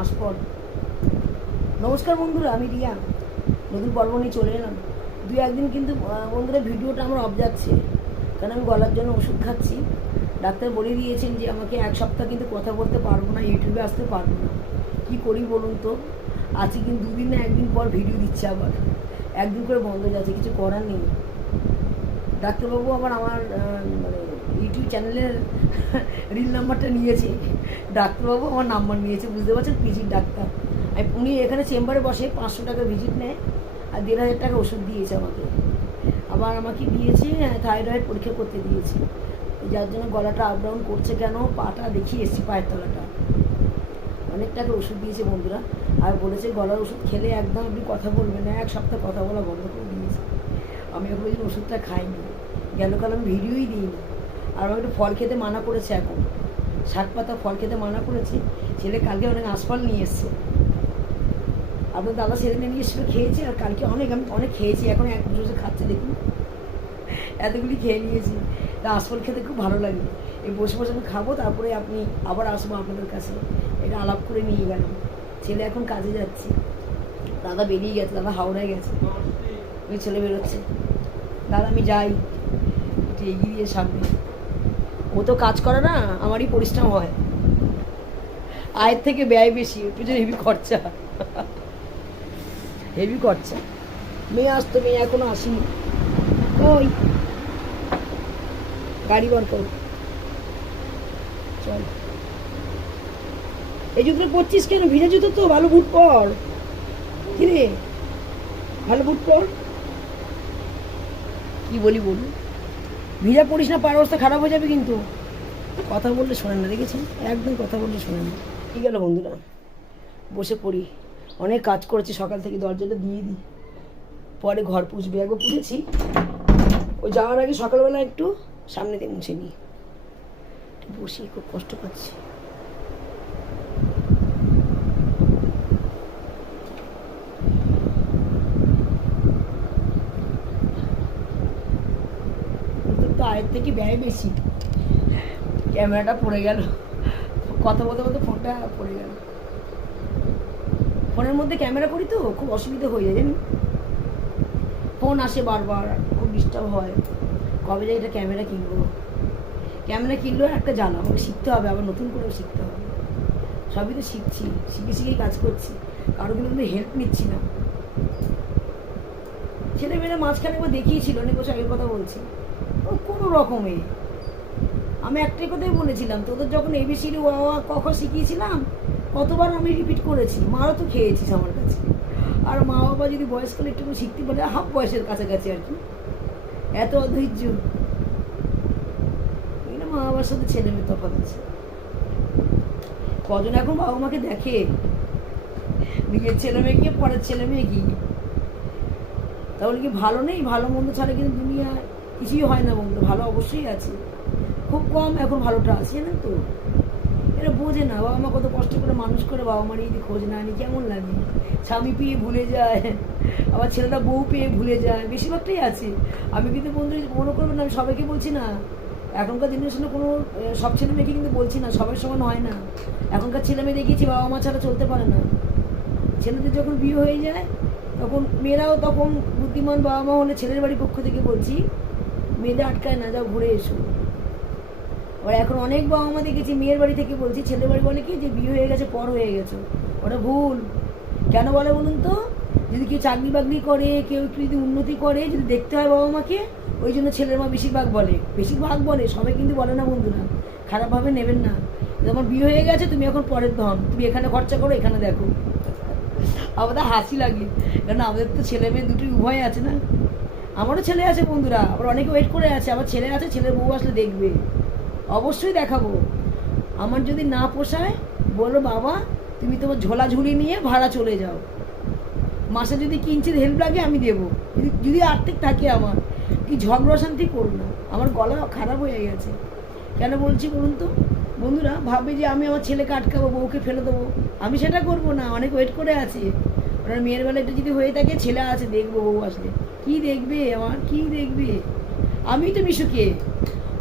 আসপর। নমস্কার বন্ধুরা, আমি রিয়া নতুন পর্ব নিয়ে চলে এলাম। দুই একদিন কিন্তু বন্ধুরা ভিডিওটা আমার অফ যাচ্ছে, কারণ আমি গলার জন্য ওষুধ খাচ্ছি। ডাক্তার বলে দিয়েছেন যে আমাকে এক সপ্তাহ কিন্তু কথা বলতে পারবো না, ইউটিউবে আসতে পারবো না। কী করি বলুন তো? আজকে কিন্তু দুদিন না একদিন পর ভিডিও দিচ্ছে, আবার একদিন করে বন্ধ যাচ্ছে, কিছু করার নেই। ডাক্তারবাবু আবার আমার মানে ইউটিউব চ্যানেলের রিল নাম্বারটা নিয়েছে, ডাক্তারবাবু আমার নাম্বার নিয়েছে, বুঝতে পারছেন? পিজির ডাক্তার। উনি এখানে চেম্বারে বসে 500 টাকা ভিজিট নেয় আর 1500 টাকা ওষুধ দিয়েছে আমাকে। আবার আমাকে দিয়েছে থাইরয়েড পরীক্ষা করতে দিয়েছে, যার জন্য গলাটা আপ ডাউন করছে। কেন? পাটা দেখিয়ে এসছি, পায়ের তলাটা। অনেক টাকা ওষুধ দিয়েছে বন্ধুরা, আর বলেছে গলার ওষুধ খেলে একদম আপনি কথা বলবেন না, এক সপ্তাহ কথা বলা বন্ধ করে দিয়েছে। আমি এখন ওই ওষুধটা খাইনি, গেল কাল আমি ভিডিওই দিইনি। আর আমাকে একটু ফল খেতে মানা করেছে, এখন 60 পাতা ফল খেতে মানা করেছে। ছেলে কালকে অনেক আঁশফল নিয়ে এসছে, আপনার দাদা ছেলে নিয়ে এসেছিলো, খেয়েছে। আর কালকে আমি অনেক খেয়েছি, এখন এক বসে খাচ্ছে, দেখুন এতগুলি খেয়ে নিয়েছি। তা আঁশফল খেতে খুব ভালো লাগে। এই বসে বসে আমি খাবো, তারপরে আপনি আবার আসবো আপনাদের কাছে। এটা আলাপ করে নিয়ে গেলাম। ছেলে এখন কাজে যাচ্ছে, দাদা বেরিয়ে গেছে, দাদা হাওড়ায় গেছে, ওই ছেলে বেরোচ্ছে। দাদা আমি যাই, একটু এগিয়ে দিয়ে সামনে। ও তো কাজ করে না, আমারই পরিশ্রম হয়, আয়ের থেকে ব্যয় বেশি, পিছনে হেভি খরচা, হেভি খরচা। মেয়ে আসতো, মেয়ে এখনো আসেনি। ওই গাড়ি বার করো, চল। এই জুতো পরছিস কেন? ভিজে জুতো তো, ভালো বুট পর। কি রে, ভালো বুট পর। কি বলি বলুন, ভিজা পড়িস না, পায়ের অবস্থা খারাপ হয়ে যাবে কিন্তু। কথা বললে শোনেন না, দেখেছেন? একদম কথা বললে শোনেন না। কি গেল বন্ধুরা, বসে পড়ি। অনেক কাজ করেছি সকাল থেকে, দরজাটা দিয়ে দিই, পরে ঘর পুছবি। একবার পুছেছি, ওই যাওয়ার আগে সকালবেলা একটু সামনে দিয়ে মুছে নিই। বসি, খুব কষ্ট পাচ্ছি। আয়ের থেকে ব্যয় বেশি। ক্যামেরাটা পড়ে গেল, কথা বলতে বলতে ফোনটা পড়ে গেল। ফোনের মধ্যে ক্যামেরা করি তো খুব অসুবিধা হয়ে যায়, জানি। ফোন আসে বারবার, খুব ডিস্টার্ব হয়। কবে যে এটা ক্যামেরা কিনবো, ক্যামেরা কিনলেও একটা জ্বালা, আমাকে শিখতে হবে, আবার নতুন করে শিখতে হবে। সবই তো শিখছি, শিখে শিখেই কাজ করছি, কারো কিন্তু হেল্প নিচ্ছি না। ছেলেমেয়েরা মাঝখানে একবার দেখিয়েছিল, অনেক বছর আগের কথা বলছি, কোনো রকমে। আমি একটাই কথাই বলেছিলাম, তোদের যখন এবিসিডি ওয়া ক খ শিখিয়েছিলাম, কতবার আমি রিপিট করেছি, মারও তো খেয়েছিস আমার কাছে। আর মা বাবা যদি বয়সকালে একটু শিখতে পারে, হাফ বয়সের কাছাকাছি আর কি, এত অধৈর্য। এই না, মা বাবার সাথে ছেলে মেয়ে তফাৎ আছে। কজন এখন বাবা মাকে দেখে, নিজের ছেলে মেয়ে কি পরের ছেলে মেয়ে কি? তাহলে কি ভালো নেই? ভালো মন্দ ছাড়া কিন্তু দুনিয়ায় কিছুই হয় না বন্ধু, ভালো অবশ্যই আছে, খুব কম এখন ভালোটা আছে, জানেন তো? এরা বোঝে না, বাবা মা কত কষ্ট করে মানুষ করে, বাবা মার যদি খোঁজ না নি কেমন লাগে। স্বামী পেয়ে ভুলে যায়, আবার ছেলেটা বউ পেয়ে ভুলে যায়, বেশিরভাগটাই আছে। আমি কিন্তু বন্ধু মনে করবেন না, আমি সবাইকে বলছি না, এখনকার জেনারেশনে কোনো সব ছেলে মেয়েকে কিন্তু বলছি না, সবার সমান হয় না। এখনকার ছেলে মেয়ে দেখেছি বাবা মা ছাড়া চলতে পারে না। ছেলেদের যখন বিয়ে হয়ে যায়, তখন মেয়েরাও তখন বুদ্ধিমান বাবা মা হলে, ছেলের বাড়ির পক্ষ থেকে বলছি, মেয়েদের আটকায় না, যাও ঘুরে এসো। ওরা এখন অনেক বাবা মা দেখেছি, মেয়ের বাড়ি থেকে বলছি, ছেলের বাড়ি বলে কি যে বিয়ে হয়ে গেছে, পর হয়ে গেছে। ওটা ভুল। কেন বলে বলুন তো? যদি কেউ চাকরি বাকরি করে, কেউ একটু যদি উন্নতি করে, যদি দেখতে হয় বাবা মাকে, ওই জন্য ছেলের মা বেশিরভাগ বলে, সবাই কিন্তু বলে না বন্ধুরা, খারাপভাবে নেবেন না। যেমন বিয়ে হয়ে গেছে, তুমি এখন পরের ধন, তুমি এখানে খরচা করো, এখানে দেখো। আমাদের হাসি লাগে, কারণ আমাদের তো ছেলে মেয়ে দুটোই উভয় আছে না। আমারও ছেলে আছে বন্ধুরা, আবার অনেকে ওয়েট করে আছে, আমার ছেলে আছে, ছেলের বউ আসলে দেখবে, অবশ্যই দেখাবো। আমার যদি না পোষায়, বলো বাবা তুমি তোমার ঝোলাঝুলি নিয়ে ভাড়া চলে যাও, মাসে যদি কিঞ্চিত হেল্প লাগে আমি দেবো, যদি আর্থিক থাকে আমার। কি ঝগড়া শান্তি করো না, আমার গলা খারাপ হয়ে গেছে। কেন বলছি বলুন তো বন্ধুরা? ভাবে যে আমি আমার ছেলেকে আটকাবো, বউকে ফেলে দেবো। আমি সেটা করবো না, অনেক ওয়েট করে আছে। ওনার মেয়ের বেলাটা যদি হয়ে থাকে, ছেলে আছে, দেখবো, বউ আসলে কি দেখবে, আমার কি দেখবে? আমি তো মিশুকে,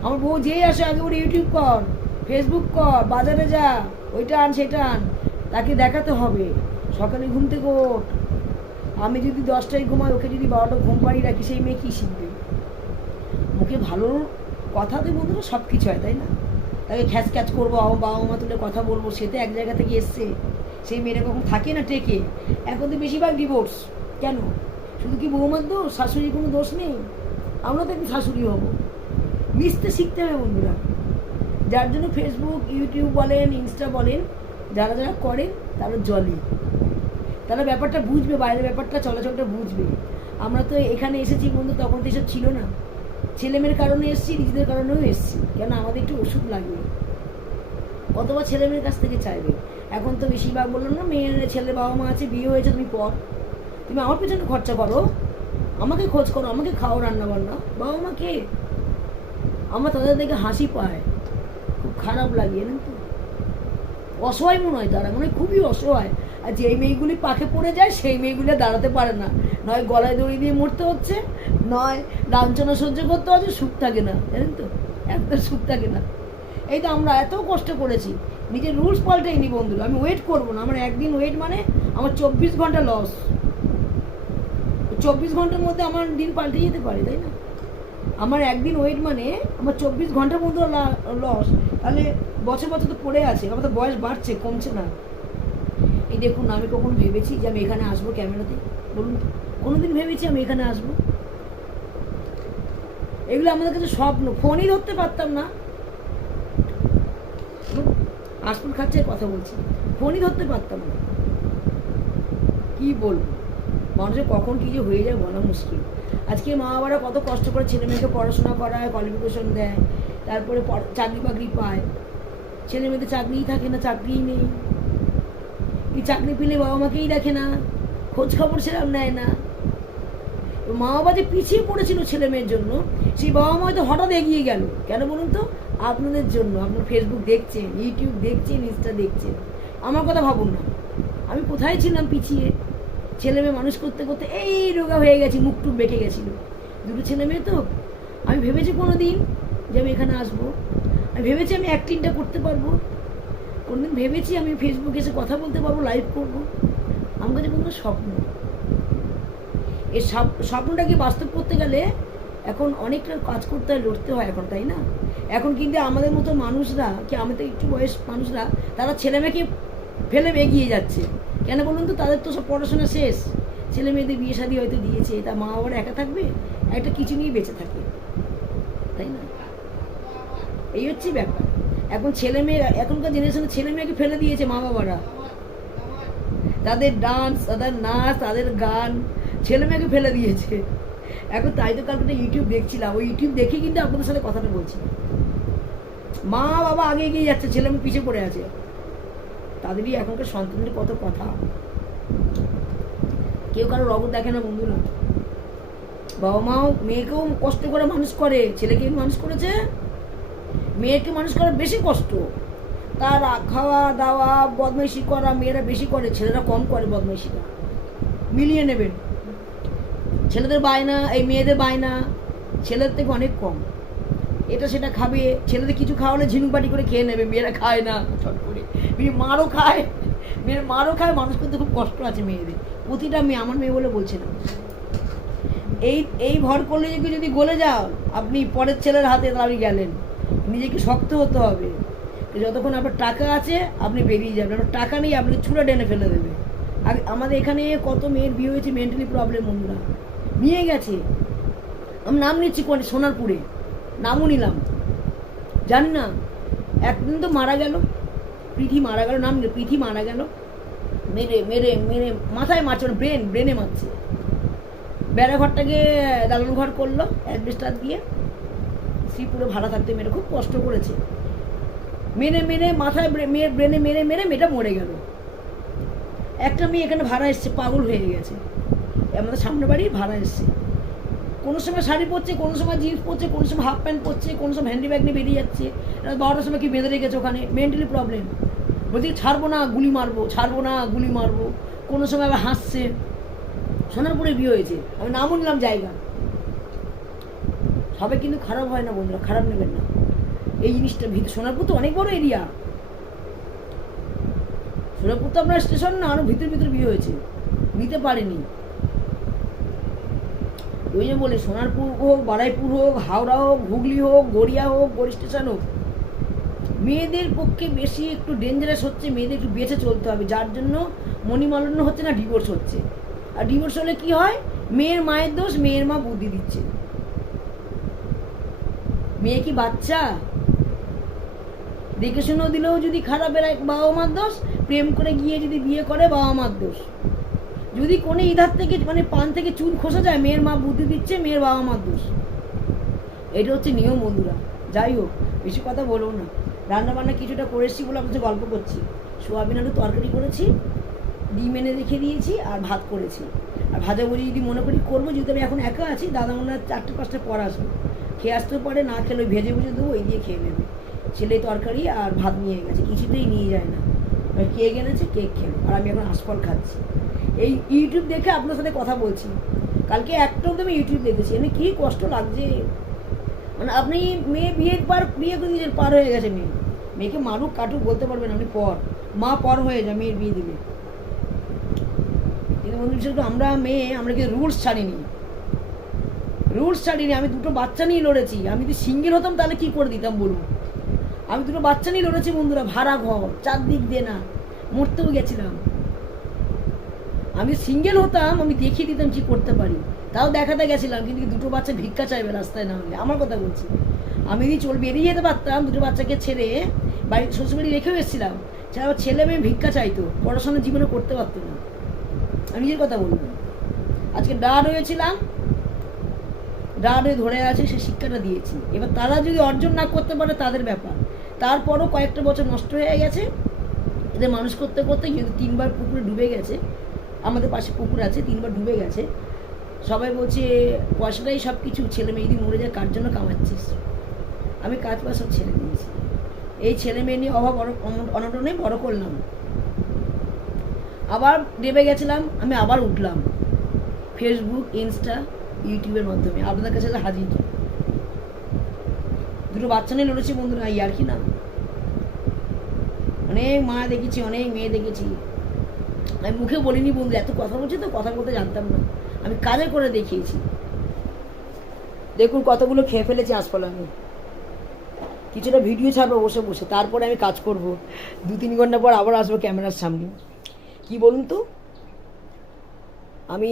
আমার বউ যেই আসে আগে ওর ইউটিউব কর, ফেসবুক কর, বাজারে যা, ওইটা আন সেটা আন, তাকে দেখাতে হবে সকালে ঘুম থেকে ওঠ। আমি যদি 10টায় ঘুমাই, ওকে যদি 12টা ঘুম পাড়িয়ে রাখি, সেই মেয়ে কী শিখবে? মুখে ভালো কথাতে বন্ধুরা সব কিছু হয়, তাই না? তাকে খ্যাচ খ্যাচ করবো, বাবা মা তুলে কথা বলবো, সে তো এক জায়গা থেকে এসছে। সেই মেয়েটা কখন থাকে না টেকে। এখন তো বেশিরভাগ ডিভোর্স। কেন? শুধু কি বৌমার দোষ? শাশুড়ির কোনো দোষ নেই? আমরা তো একদিন শাশুড়ি হবো। মিশতে শিখতে হবে বন্ধুরা। যার জন্য ফেসবুক, ইউটিউব বলেন, ইনস্টা বলেন, যারা যারা করেন তারা জলে, তারা ব্যাপারটা বুঝবে, বাইরের ব্যাপারটা চলাচলটা বুঝবে। আমরা তো এখানে এসেছি বন্ধু, তখন তো এসব ছিল না। ছেলেমেয়ের কারণে এসেছি, নিজেদের কারণেও এসেছি। কেন? আমাদের একটু ওষুধ লাগবে। কতবার ছেলেমেয়ের কাছ থেকে চাইবে? এখন তো বেশিরভাগ বললাম না, মেয়ের ছেলে বাবা মা আছে, বিয়ে হয়েছে, তুমি পর, তুমি আমার পেছনে খরচা করো, আমাকে খোঁজ করো, আমাকে খাও রান্না বান্না। বাবা মা কে? আমার তাদের দেখে হাসি পায়, খুব খারাপ লাগে, জানেন তো? অসহায় মনে হয় তারা, মনে হয় খুবই অসহায়। আর যেই মেয়েগুলি পাখে পড়ে যায়, সেই মেয়েগুলি দাঁড়াতে পারে না, নয় গলায় দড়ি দিয়ে মরতে হচ্ছে, নয় লাঞ্ছনা সহ্য করতে হচ্ছে, সুখ থাকে না, জানেন তো? একদম সুখ থাকে না। এই তো আমরা এত কষ্ট করেছি, নিজের রুলস পাল্টাইনি বন্ধুরা। আমি ওয়েট করবো না, আমার একদিন ওয়েট মানে আমার 24 ঘন্টা লস। 24 ঘন্টার মধ্যে আমার দিন পাল্টে যেতে পারে, তাই না? আমার একদিন ওয়েট মানে আমার 24 ঘন্টার মধ্যে লস। তাহলে বছর বছর তো পড়ে আছে, আমার তো বয়স বাড়ছে, কমছে না। এই দেখুন, আমি কখন ভেবেছি যে আমি এখানে আসবো ক্যামেরাতে? বলুন, কোনোদিন ভেবেছি আমি এখানে আসবো? এগুলো আমাদের কাছে স্বপ্ন, ফোনই ধরতে পারতাম না। আসপুর খাচ্ছে কথা বলছি, ফোনই ধরতে পারতাম না। কি বলবো, মানুষের কখন কী যে হয়ে যায় বলা মুশকিল। আজকে মা বাবারা কত কষ্ট করে ছেলে মেয়েকে পড়াশোনা করায়, কোয়ালিফিকেশন দেয়, তারপরে চাকরি বাকরি পায়। ছেলে মেয়েদের চাকরিই থাকে না, চাকরিই নেই। এই চাকরি পেলে বাবা মাকেই দেখে না, খোঁজ খবর সেরকম নেয় না। মা বাবা যে পিছিয়ে পড়েছিল ছেলে মেয়ের জন্য, সেই বাবা মা হয়তো হঠাৎ এগিয়ে গেল। কেন বলুন তো? আপনাদের জন্য। আপনার ফেসবুক দেখছেন, ইউটিউব দেখছেন, ইনস্টা দেখছেন। আমার কথা ভাবুন না, আমি কোথায় ছিলাম পিছিয়ে। ছেলে মেয়ে মানুষ করতে করতে এই রোগা হয়ে গেছি, মুখ টুক বেঁকে গেছিল। দুটো ছেলে মেয়ে তো। আমি ভেবেছি কোনো দিন যে আমি এখানে আসবো, আমি ভেবেছি আমি অ্যাক্টিংটা করতে পারবো, কোনোদিন ভেবেছি আমি ফেসবুকে এসে কথা বলতে পারবো, লাইভ করবো। আমার কাছে কোনো স্বপ্ন। এই স্বপ্নটাকে বাস্তব করতে গেলে এখন অনেকটা কাজ করতে হয়, লড়তে হয় এখন, তাই না? এখন কিন্তু আমাদের মতো মানুষরা, কি আমাদের একটু বয়স মানুষরা, তারা ছেলে মেয়েকে ফেলে এগিয়ে যাচ্ছে। কেন বলুন তো? তাদের তো সব পড়াশোনা শেষ, ছেলে মেয়েদের বিয়ে শাদী হয়তো দিয়েছে, তা মা বাবার একা থাকবে, একটা কিছু নিয়ে বেঁচে থাকে, তাই না? এই হচ্ছে ব্যাপার। এখন ছেলে মেয়ে, এখনকার জেনারেশনের ছেলে মেয়েকে ফেলে দিয়েছে মা বাবারা। তাদের ডান্স, তাদের নাচ, তাদের গান, ছেলে মেয়েকে ফেলে দিয়েছে। এখন তাই তো কালকে ইউটিউব দেখছিলাম, ওই ইউটিউব দেখে কিন্তু আপনাদের সাথে কথাটা বলছি। মা বাবা আগে এগিয়ে যাচ্ছে, ছেলে মেয়ে পিছিয়ে পড়ে আছে। তাদেরই এখনকার সন্তানদের কত কথা। কেউ কারো রগত দেখে না বন্ধুরা। বাবা মাও মেয়েকেও কষ্ট করে মানুষ করে, ছেলেকে মানুষ করেছে, মেয়েকে মানুষ করা বেশি কষ্ট। তার খাওয়া দাওয়া, বদমাইশি করা মেয়েরা বেশি করে, ছেলেরা কম করে বদমাইশিটা। মিলিয়ে নেবেন। ছেলেদের বায়না, এই মেয়েদের বায়না ছেলেদের থেকে অনেক কম। এটা সেটা খাবে, ছেলেদের কিছু খাওয়ালে ঝিনুক বাটি করে খেয়ে নেবে, মেয়েরা খায় না চট করে। মেয়ে মারও খায়, মেয়ের মারও খায়। মানুষ করতে খুব কষ্ট আছে মেয়েদের। প্রতিটা মেয়ে, আমার মেয়ে বলে বলছে না, এই ভর করলে যদি গলে যাও, আপনি পরের ছেলের হাতে দাঁড়িয়ে গেলেন। নিজেকে শক্ত হতে হবে। যতক্ষণ আপনার টাকা আছে আপনি বেরিয়ে যাবেন, আপনার টাকা নেই আপনাকে ছুঁড়ে টেনে ফেলে দেবে। আর আমাদের এখানে কত মেয়ের বিয়ে হয়েছে মেন্টালি প্রবলেম, বন্ধুরা নিয়ে গেছে। আমি নাম নিচ্ছি সোনারপুরে, নামও নিলাম, জানি না। একদিন তো মারা গেল, প্রীতি মারা গেল, নাম প্রীতি মারা গেল। মেরে মেরে মেরে মাথায় মারছে, ব্রেনে মারছে। বেড়া ঘরটাকে দালান ঘর করলো অ্যাডভেস্টার দিয়ে, শ্রীপুরে ভাড়া থাকতে মেয়েটা খুব কষ্ট করেছে। মেরে মেরে মাথায় মেয়ের ব্রেনে মেরে মেরে মেয়েটা মরে গেল। একটা মেয়ে এখানে ভাড়া এসছে, পাগল হয়ে গেছে। আমাদের সামনে বাড়ি ভাড়া এসছে। কোনো সময় শাড়ি পরছে, কোনো সময় জিন্স পরছে, কোনো সময় হাফ প্যান্ট পরছে, কোনো সময় হ্যান্ডি ব্যাগ নিয়ে বেরিয়ে যাচ্ছে। 12টার সময় কি বেঁধে রেখেছে ওখানে, মেন্টালি প্রবলেম। বলছি ছাড়বো না গুলি মারবো, ছাড়বো না গুলি মারবো। কোনো সময় আবার হাসছে। সোনারপুরে বিয়ে হয়েছে, আমি নামও নিলাম জায়গা। সবাই কিন্তু খারাপ হয় না বন্ধুরা, খারাপ নেবেন না। এই জিনিসটা সোনারপুর তো অনেক বড় এরিয়া। সুরপুর তো আপনার স্টেশন না, আরো ভিতর ভিতর বিয়ে হয়েছে, নিতে পারেনি। ওই যে বলে সোনারপুর হোক, বারাইপুর হোক, হাওড়া হোক, হুগলি হোক, গড়িয়া হোক, গড়ি স্টেশন হোক, মেয়েদের পক্ষে বেশি একটু ডেঞ্জারাস হচ্ছে, মেয়েদের একটু বেঁচে চলতে হবে, যার জন্য মণিমালন্য হচ্ছে না, ডিভোর্স হচ্ছে। আর ডিভোর্স হলে কি হয়, মেয়ের মায়ের দোষ, মেয়ের মা বুদ্ধি দিচ্ছে। মেয়ে কি বাচ্চা? দেখে শুনেও দিলেও যদি খারাপ এর বাবা মার দোষ, প্রেম করে গিয়ে যদি বিয়ে করে বাবা মার দোষ। যদি কোনো ইধার থেকে মানে পান থেকে চুল খসে যায়, মেয়ের মা বুদ্ধি দিচ্ছে, মেয়ের বাবা মার দোষ। এটা হচ্ছে নিয়ম বন্ধুরা। যাই হোক, বেশি কথা বলবো না। রান্না বান্না কিছুটা করে এসেছি বলে আপনাদের গল্প করছি। সোয়াবিন আলু তরকারি করেছি, ডিম এনে রেখে দিয়েছি, আর ভাত করেছি। আর ভাজাভুজি যদি মনে করি করবো, যেহেতু আমি এখন একা আছি, দাদা মনে হয় 4-5টা পর আসবে, খেয়ে আসতে পারে, না খেলে ওই ভেজে ভুজে দেবো, ওই দিয়ে খেয়ে নেবে। ছেলে তরকারি আর ভাত নিয়ে গেছে, কিছুতেই নিয়ে যায় না। কেক এনেছে, কেক খেলো, আর আমি এখন আশফল খাচ্ছি। এই ইউটিউব দেখে আপনার সাথে কথা বলছি। কালকে একটাও তো আমি ইউটিউব দেখেছি, মানে কী কষ্ট লাগছে। মানে আপনি মেয়ে বিয়ে করে দিয়েছেন, পার হয়ে গেছে মেয়ে, মেয়েকে মারুক কাটুক বলতে পারবেন আপনি, পর মা পর হয়ে যায় মেয়ের বিয়ে দিলে। কিন্তু বন্ধু বিশেষ করে আমরা মেয়ে, আমরা কিন্তু রুলস ছাড়িনি। আমি 2টো বাচ্চা নিয়ে লড়েছি। আমি যদি সিঙ্গেল হতাম তাহলে কি করে দিতাম বলুন। আমি 2টো বাচ্চা নিয়ে লড়েছি বন্ধুরা, ভাড়া ঘর, 4 দিক দিয়ে না, মরতেও গেছিলাম। আমি সিঙ্গেল হতাম, আমি দেখিয়ে দিতাম কি করতে পারি, তাও দেখাতে গেছিলাম। কিন্তু 2টো বাচ্চা ভিক্ষা চাইবে রাস্তায় না হলে, আমার কথা বলছি। আমি যদি বেরিয়ে যেতে পারতাম, 2টো বাচ্চাকে ছেড়ে বাড়ি শ্বশুরবাড়ি রেখেও এসেছিলাম, আমার ছেলে মেয়ে ভিক্ষা চাইতো, পড়াশোনা জীবনে করতে পারতো না। আমি নিজের কথা বলবো, আজকে ডাড হয়েছিলাম, ডাড হয়ে ধরে আছে, সে শিক্ষাটা দিয়েছি। এবার তারা যদি অর্জন না করতে পারে তাদের ব্যাপার। তারপরও কয়েকটা বছর নষ্ট হয়ে গেছে এদের মানুষ করতে করতে। যেহেতু 3বার পুকুরে ডুবে গেছে, আমাদের পাশে পুকুর আছে, 3বার ডুবে গেছে। সবাই বলছে পয়সাটাই সব কিছু, ছেলে মেয়ে যদি মরে যায় কার জন্য কামাচ্ছিস। আমি কাজ বাজ সব ছেড়ে দিয়েছি। এই ছেলে মেয়ে নিয়ে অভাব অনটনে বড় করলাম। আবার ডেবে গেছিলাম, আমি আবার উঠলাম ফেসবুক, ইনস্টা, ইউটিউবের মাধ্যমে আপনাদের কাছে হাজির। 2টো বাচ্চা নিয়ে লড়েছি বন্ধুরা, আর কি না। অনেক মা দেখেছি, অনেক মেয়ে দেখেছি। আমি মুখে বলিনি বন্ধু, এত কথা বলছি তো, কথা বলতে জানতাম না, আমি কাজে করে দেখিয়েছি। দেখুন কতগুলো খেয়ে ফেলেছি আঁশফল। আমি কিছুটা ভিডিও ছাড়বো বসে বসে, তারপরে আমি কাজ করব। 2-3 ঘন্টা পর আবার আসবো ক্যামেরার সামনে। কি বলুন তো, আমি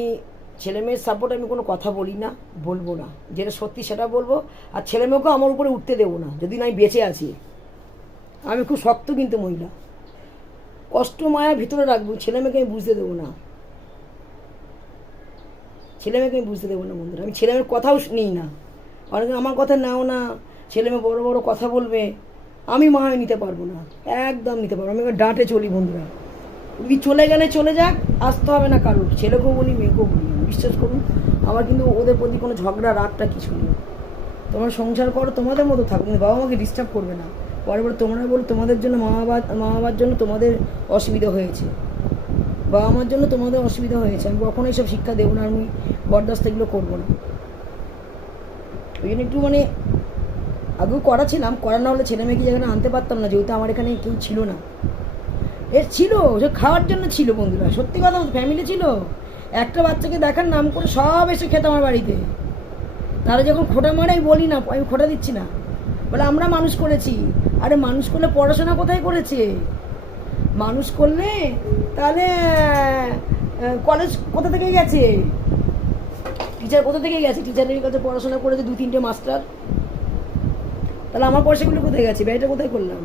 ছেলে মেয়ের সাপোর্ট আমি কোনো কথা বলি না, বলবো না। যেটা সত্যি সেটা বলবো। আর ছেলে মেয়েকেও আমার উপরে উঠতে দেবো না, যদি না আমি বেঁচে আছি। আমি খুব শক্ত কিন্তু মহিলা, কষ্ট মায়া ভিতরে রাখবো, ছেলে মেয়েকে আমি বুঝতে দেবো না। বন্ধুরা, আমি ছেলে মেয়ের কথাও নিই না। অনেকে আমার কথা নাও না, ছেলে মেয়ে বড় বড় কথা বলবে, আমি মা হয়ে নিতে পারবো না, একদম নিতে পারবো। আমি ডাঁটে চলি বন্ধুরা। যদি চলে গেলে চলে যাক, আসতে হবে না কারোর, ছেলেকেও বলি মেয়েকেও বলি। বিশ্বাস করুন, আমার কিন্তু ওদের প্রতি কোনো ঝগড়া রাগটা কিছু নেই। তোমরা সংসার করো, তোমাদের মতো থাকো, কিন্তু বাবা মাকে ডিস্টার্ব করবে না। পরে তোমরা বলো তোমাদের জন্য মা বাবার জন্য তোমাদের অসুবিধা হয়েছে, বাবা মার জন্য তোমাদের অসুবিধা হয়েছে। আমি কখনো এইসব শিক্ষা দেবো না, আমি বরদাস্ত এগুলো করবো না। ওই জন্য একটু মানে আগেও করা না হলে ছেলে মেয়েকে যেখানে আনতে পারতাম না, যেহেতু আমার এখানে কেউ ছিল না। ছিল যে খাওয়ার জন্য ছিল বন্ধুরা, সত্যি কথা বলতে, ফ্যামিলি ছিল। একটা বাচ্চাকে দেখার নাম করে সব এসে খেত আমার বাড়িতে। তারা যখন খোটা মারে আমি বলি না, আমি খোটা দিচ্ছি না, বলে আমরা মানুষ করেছি। আরে মানুষ করলে পড়াশোনা কোথায় করেছে? মানুষ করলে তাহলে কলেজ কোথা থেকে গেছে? টিচার কোথা থেকে গেছে? টিচারের কাছে পড়াশোনা করেছে 2-3টে মাস্টার। তাহলে আমার পয়সাগুলো কোথায় গেছে? ব্যয়টা কোথায় করলাম?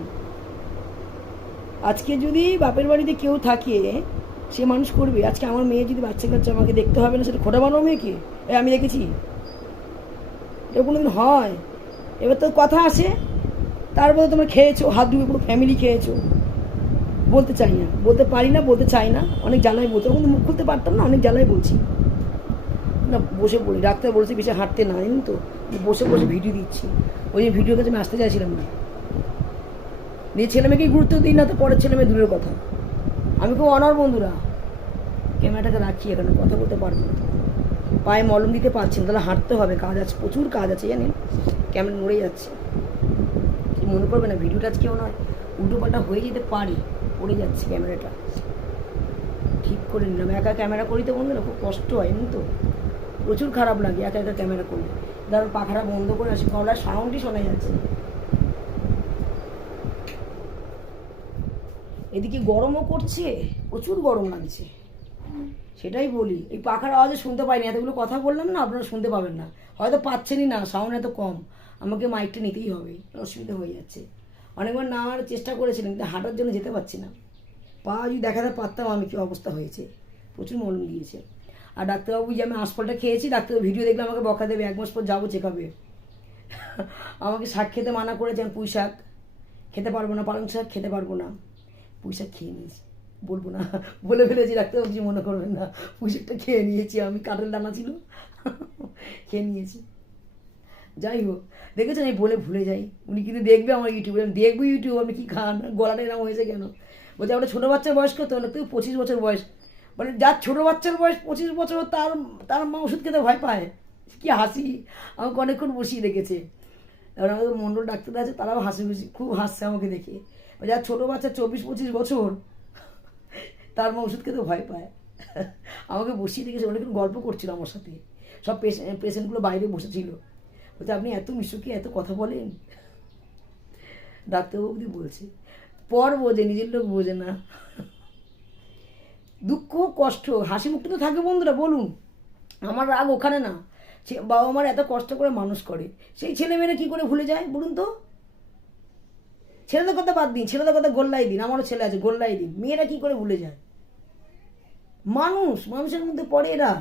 আজকে যদি বাপের বাড়িতে কেউ থাকে, সে মানুষ করবে। আজকে আমার মেয়ে যদি বাচ্চা কাচ্চা, আমাকে দেখতে হবে না, সেটা খোটা বানাবো মেয়েকে? আমি দেখেছি এটা কোনোদিন হয়? এবার তো কথা আসে, তারপরে তোমরা খেয়েছো, হাত ধুয়ে পুরো ফ্যামিলি খেয়েছো। বলতে চাই না, বলতে পারি না, বলতে চাই না, অনেক জ্বালায় বলছি। তখন মুখ খুলতে পারতাম না, অনেক জ্বালায় বলছি না। বসে বলি, ডাক্তার বলছে বেশি হাঁটতে না, জানি তো, বসে বসে ভিডিও দিচ্ছি। ওই যে ভিডিওর কাছে আমি আসতে চাইছিলাম না। নিজের ছেলে মেয়েকেই গুরুত্ব দিই না, তো পরের ছেলে মেয়ে দূরের কথা। আমি খুব অনার বন্ধুরা। ক্যামেরাটাকে রাখি, এখানে কথা বলতে পারবো না, পায়ে মলম দিতে পারছি না, তাহলে হাঁটতে হবে, কাজ আছে, প্রচুর কাজ আছে জানেন। ক্যামেরা নড়ে যাচ্ছে, মনে করবে না ভিডিওটা আজকেও নয়, উল্টোপাল্টা হয়ে যেতে পারে। পড়ে যাচ্ছে ক্যামেরাটা, ঠিক করে নিলাম। একা ক্যামেরা করি তো বন্ধুরা খুব কষ্ট হয়, জানেন তো, প্রচুর খারাপ লাগে একা একা ক্যামেরা করলে। ধরো পাখাটা বন্ধ করে আসি, গলার সাউন্ডই শোনা যাচ্ছে। এদিকে গরমও করছে, প্রচুর গরম লাগছে, সেটাই বলি। এই পাখার আওয়াজে শুনতে পাইনি, এতগুলো কথা বললাম না, আপনারা শুনতে পাবেন না, হয়তো পাচ্ছেনই না, সাউন্ড এত কম, আমাকে মাইকটা নিতেই হবে, অসুবিধা হয়ে যাচ্ছে। অনেকবার নেওয়ার চেষ্টা করেছিলাম, কিন্তু হাঁটার জন্য যেতে পারছি না। পা যদি দেখাতে পারতাম আমি কী অবস্থা হয়েছে, প্রচুর মলম দিয়েছে। আর ডাক্তারবাবু যে আমি আঁশফলটা খেয়েছি, ডাক্তারবাবু ভিডিও দেখলে আমাকে বকা দেবে, 1 মাস পর যাবো চেক আপে। আমাকে শাক খেতে মানা করেছে, আমি পুঁই শাক খেতে পারবো না, পালং শাক খেতে পারবো না, পুঁই শাক খেয়ে নিয়েছি, বলবো না, বলে ফেলেছি, ডাক্তারবাবু কিছু মনে করবেন না, পুঁই শাকটা খেয়ে নিয়েছি আমি, কাঠের দানা ছিল, খেয়ে নিয়েছি। যাই হোক, দেখেছেন আমি বলে ভুলে যাই, উনি কিন্তু দেখবে আমার ইউটিউবে, আমি দেখবো ইউটিউব, আপনি কী খান, গলাটা এরকম হয়েছে কেন? বলছে আমরা ছোটো বাচ্চার বয়স কত হলো? তুই 25 বছর বয়স, মানে যার ছোটো বাচ্চার বয়স 25 বছর, তার তার মা ওষুধ খেতে ভয় পায়, কি হাসি, আমাকে অনেকক্ষণ বসিয়ে রেখেছে। এবার আমাদের মণ্ডল ডাক্তার আছে, তারাও হাসি খুশি খুব হাসছে আমাকে দেখে, যার ছোটো বাচ্চা 24-25 বছর, তার মা ওষুধ খেতে ভয় পায়। আমাকে বসিয়ে রেখেছে, অনেকক্ষণ গল্প করছিল আমার সাথে, সব পেশেন্টগুলো বাইরে বসেছিল, বলছে আপনি এত মিশুকে এত কথা বলেন, ডাক্তারবাবু বলছে, পর বোঝে, নিজের লোক বোঝে না। দুঃখ কষ্ট হাসি মুখটা তো থাকে বন্ধুরা, বলুন, আমার রাগ ওখানে না, বাবা মার এত কষ্ট করে মানুষ করে, সেই ছেলেমেয়েরা কী করে ভুলে যায় বলুন তো? ছেলেদের কথা বাদ দিন, ছেলেদের কথা গোল্লাই দিন, আমারও ছেলে আছে, গোল্লাই দিন, মেয়েরা কী করে ভুলে যায়? মানুষের মধ্যে পড়ে এরা।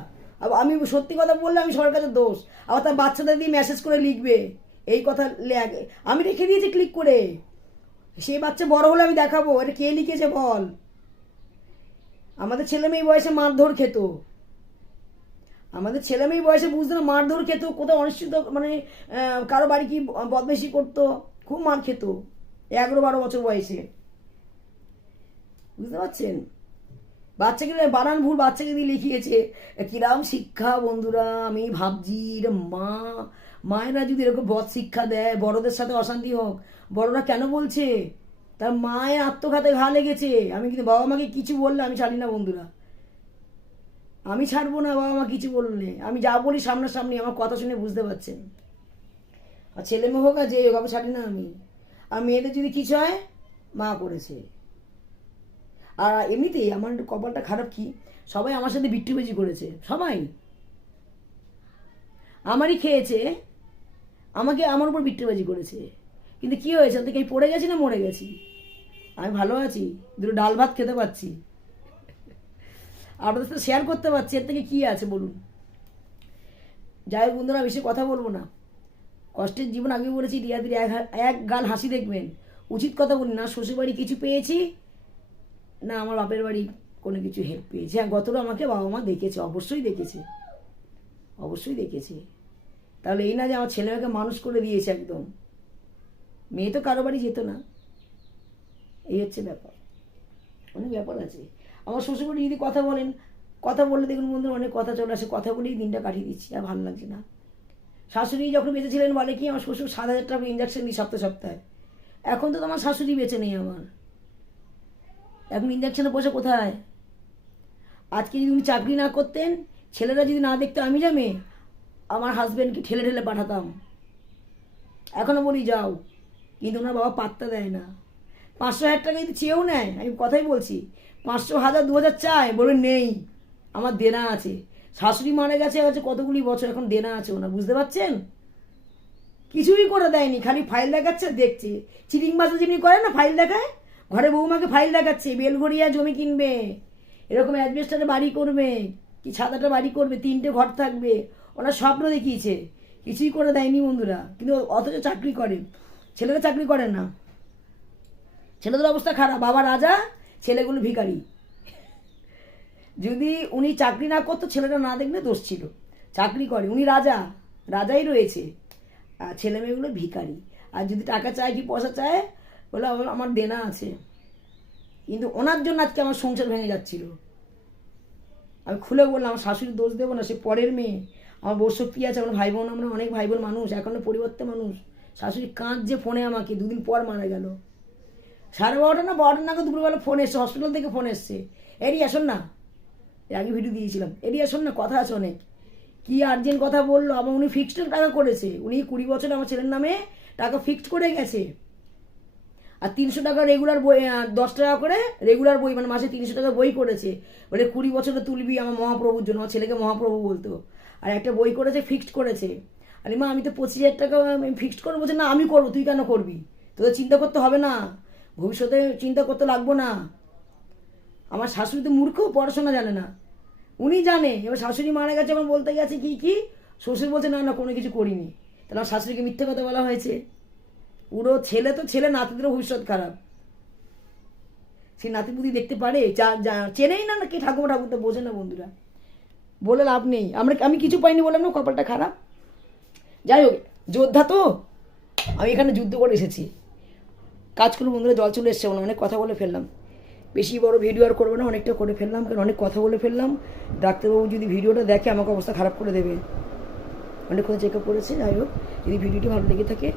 আবার আমি সত্যি কথা বললে আমি সবার কাছে দোষ, আবার তার বাচ্চাদের দিয়ে মেসেজ করে লিখবে এই কথা, আমি রেখে দিয়েছি ক্লিক করে, সেই বাচ্চা বড় হলে আমি দেখাবো এটা কে লিখেছে বল। আমাদের ছেলে মেয়ে বয়সে মারধর খেত, আমাদের ছেলে মেয়ে বয়সে বুঝতে না, মারধর খেত, কোথাও অনিশ্চিত মানে কারো বাড়ি কি বদমাইশি করতো, খুব মার খেত 11-12 বছর বয়সে, বুঝতে পারছেন? বাচ্চাকে বানান ভুল বাচ্চাকে দিয়ে লিখিয়েছে, কিরাম শিক্ষা বন্ধুরা, আমি ভাবছি এটা মায়েরা যদি এরকম বদ শিক্ষা দেয়, বড়দের সাথে অশান্তি হোক, বড়রা কেন বলছে? তার মায়ের আত্মঘাতে ঘা লেগেছে। আমি কিন্তু বাবা মাকে কিছু বললে আমি ছাড়ি না বন্ধুরা, আমি ছাড়বো না বাবা মা কিছু বললে, আমি যা বলি সামনাসামনি, আমার কথা শুনে বুঝতে পারছেন। আর ছেলে মেয়ে হোক আর যে হোক, ছাড়ি না আমি। আর মেয়েদের যদি কিছু হয়, মা করেছে। আর এমনিতেই আমার কপালটা খারাপ, কি সবাই আমার সাথে বিট্টুবেজি করেছে, সবাই আমারই খেয়েছে, আমাকে আমার উপর বিট্টুবাজি করেছে, কিন্তু কি হয়েছে, ওদেরকে আমি পড়ে গেছি না মরে গেছি? আমি ভালো আছি, দুটো ডাল ভাত খেতে পাচ্ছি, আপনাদের সাথে শেয়ার করতে পারছি, এর থেকে কী আছে বলুন? যাই হোক বন্ধুরা, বেশি কথা বলবো না, কষ্টের জীবন আগে বলেছি, রিয়াদির এক গাল হাসি দেখবেন, উচিত কথা বলি না, শ্বশুরবাড়ি কিছু পেয়েছি না আমার বাপের বাড়ি কোনো কিছু হেল্প পেয়েছি। হ্যাঁ, গতটা আমাকে বাবা মা দেখেছে, অবশ্যই দেখেছে, অবশ্যই দেখেছে। তাহলে এই না যে আমার ছেলে মেয়েকে মানুষ করে দিয়েছে একদম, মেয়ে তো কারো বাড়ি যেত না, এই হচ্ছে ব্যাপার, অনেক ব্যাপার আছে। আমার শ্বশুরবাড়ি যদি কথা বলেন, কথা বললে দেখুন বন্ধুরা অনেক কথা চলে আসে, কথা বলেই দিনটা কাটিয়ে দিচ্ছি, আর ভালো লাগছে না। শাশুড়ি যখন বেঁচে ছিলেন বলে কি, আমার শ্বশুর 7,000 টাকা ইঞ্জেকশন দিই সপ্তাহে সপ্তাহে। এখন তো আমার শাশুড়ি বেঁচে নেই, আমার এখন ইঞ্জেকশনে বসে কোথায়? আজকে যদি উনি চাকরি না করতেন, ছেলেরা যদি না দেখতো আমি জামে, আমার হাজব্যান্ডকে ঠেলে ঠেলে পাঠাতাম, এখনও বলি যাও, কিন্তু ওনার বাবা পাত্তা দেয় না। 500,000 টাকা যদি চেয়েও নেয়, আমি কথাই বলছি, 500, 1000, 2000 চায়, বলে নেই, আমার দেনা আছে। শাশুড়ি মারা গেছে হচ্ছে কতগুলি বছর, এখন দেনা আছে ওনার, বুঝতে পারছেন? কিছুই করে দেয়নি, খালি ফাইল দেখাচ্ছে, দেখছে। চিটিং বাসে যেমনি করে না, ফাইল দেখায়, ঘরে বৌমাকে ফাইল দেখাচ্ছে, বেলঘরিয়া জমি কিনবে, এরকম অ্যাডভেস্টারে বাড়ি করবে, কি 7-8টা বাড়ি করবে, 3টে ঘর থাকবে, ওনার স্বপ্ন দেখিয়েছে, কিছুই করে দেয়নি বন্ধুরা। কিন্তু অথচ চাকরি করে, ছেলেরা চাকরি করে না, ছেলেদের অবস্থা খারাপ, বাবা রাজা, ছেলেগুলো ভিখারি। যদি উনি চাকরি না করতো, ছেলেরা না দেখলে দোষ ছিল, চাকরি করে, উনি রাজা, রাজাই রয়েছে, আর ছেলে মেয়েগুলো ভিখারি। আর যদি টাকা চায় কি পয়সা চায়, বলে আমার দেনা আছে, কিন্তু ওনার জন্য আজকে আমার সংসার ভেঙে যাচ্ছিল। আমি খুলে বললাম, আমার শাশুড়ির দোষ দেবো না, সে পরের মেয়ে, আমার বউ শক্তি আছে, আমার ভাই বোন, আমরা অনেক ভাই বোন মানুষ, এখনো পরিবর্তে মানুষ। শাশুড়ি কাঁদছে ফোনে আমাকে, 2 দিন পর মারা গেল। 12:30 না 12টার নাগাদ দুপুরবেলা ফোন এসছে, হসপিটাল থেকে ফোন এসছে, এরিয়া শোন না, এর আগে ভিডিও দিয়েছিলাম, এরিয়া শোন না, কথা আছে অনেক। কি আর্জেন্ট কথা বললো, আমার উনি ফিক্সড টাকা করেছে, উনি 20 বছর আমার ছেলের নামে টাকা ফিক্সড করে গেছে। আর 300 টাকা রেগুলার বই, 10 টাকা করে রেগুলার বই, মানে মাসে 300 টাকা বই করেছে। বলে 20 বছরে তুলবি আমার মহাপ্রভুর জন্য, আমার ছেলেকে মহাপ্রভু বলতো। আর একটা বই করেছে, ফিক্সড করেছে। আরে মা আমি তো 25,000 টাকা আমি ফিক্সড করবো। বলছে না আমি করবো, তুই কেন করবি, তোদের চিন্তা করতে হবে না, ভবিষ্যতে চিন্তা করতে লাগবো না। আমার শাশুড়ি তো মূর্খ, পড়াশোনা জানে না, উনি জানে। এবার শাশুড়ি মারা গেছে, আমার বলতে গেছে কি কি, শ্বশুর বলছে না না কোনো কিছু করিনি। তাহলে আমার শাশুড়িকে মিথ্যে কথা বলা হয়েছে। পুরো ছেলে তো ছেলে, নাতিদেরও ভবিষ্যৎ খারাপ। সে নাতি পুতি দেখতে পারে, চেনেই না কে ঠাকুর ঠাকুর, তো বোঝে না বন্ধুরা, বলে লাভ নেই। আমি কিছু পাইনি বললাম না, কপালটা খারাপ। যাই হোক, যোদ্ধা তো আমি, এখানে যুদ্ধ করে এসেছি। কাজ করবো বন্ধুরা, জল চলে এসছে, অনেক কথা বলে ফেললাম। বেশি বড় ভিডিও আর করবো না, অনেকটা করে ফেললাম, কারণ অনেক কথা বলে ফেললাম। ডাক্তারবাবু যদি ভিডিওটা দেখে আমাকে অবস্থা খারাপ করে দেবে। অনেকক্ষণ চেক আপ করেছি। যাই হোক, যদি ভিডিওটি ভালো লেগে থাকে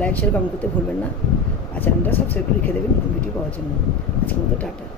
লাইক শেয়ার কমেন্ট করতে ভুলবেন না, আর চ্যানেলটা সাবস্ক্রাইব করে রেখে দেবেন নতুন ভিডিও পাওয়ার জন্য। আজকের মতো টাটা।